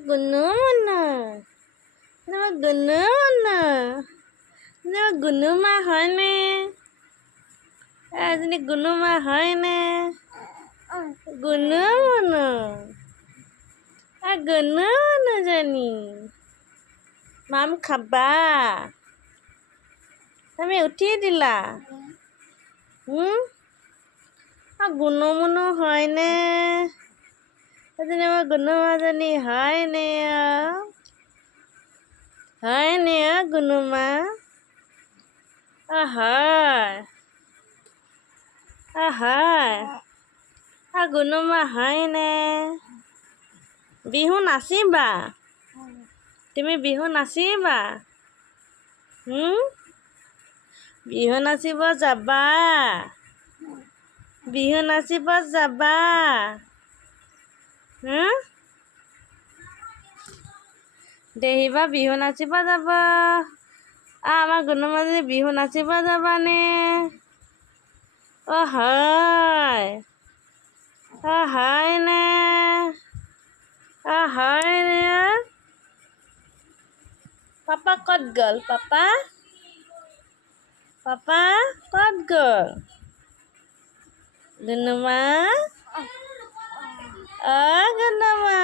গুনু মুনু গুনু মুনু গুনু মা হয়নে এজনী গুনু মা হয়নে গুনু মুনু গুনু মুনুজনী মাম খাবা তুমি উঠি দিলা গুনু মুনু হয়নে এজনী আমাৰ গুনু মাজনী হয়নে হয়নে গুনু মা হয় হয় গুনু মা হয়নে বিহু নাচিবা তুমি বিহু নাচিবা বিহু নাচিব যাবা বিহু নাচিব যাবা দেহিবা বিহু নাচিব যাব আমাৰ গুনু মাজনী বিহু নাচিব যাবানে হয় হয়নে হয়নে পাপা ক'ত গ'ল পাপা পাপা ক'ত গ'ল গুনু মা গুনু মা